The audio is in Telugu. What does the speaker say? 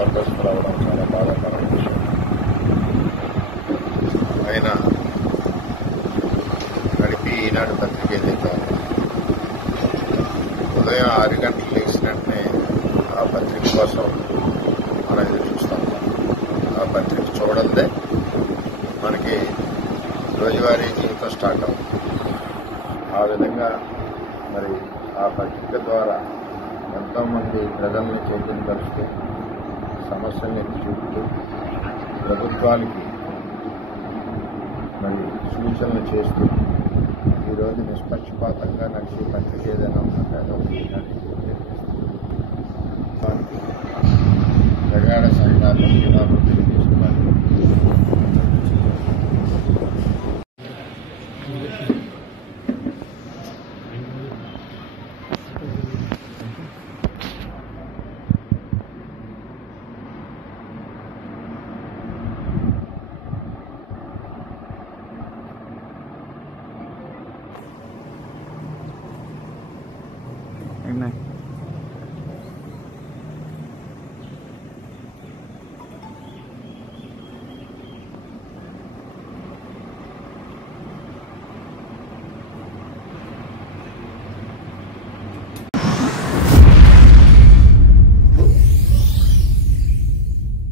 స్వర్గస్థులు అవ్వడం చాలా బాధాకరమైన విషయం. ఆయన నడిపి ఈనాడు పత్రిక ఏదైతే ఉదయం 6 గంటలకు లేచిన వెంటనే ఆ పత్రిక కోసం మనం ఎదురు చూస్తూ ఉంటాం. ఆ పత్రిక చూడందే మనకి రోజువారీ జీవితం స్టార్ట్ అవుతుంది. ఆ విధంగా మరి ఆ పత్రిక ద్వారా ఎంతోమంది ప్రజల్ని చైతన్యపరుస్తూ సమస్యల్ని ఎత్తి చూపుతూ ప్రభుత్వానికి మరి సూచనలు చేస్తూ ఈరోజు నిష్పక్షపాతంగా నడిచే పత్రిక ఏదైనా ఉందంటే అది ప్రగాఢ సంఘాలను క్షమాపణ తెలియజేస్తున్నారు. नहीं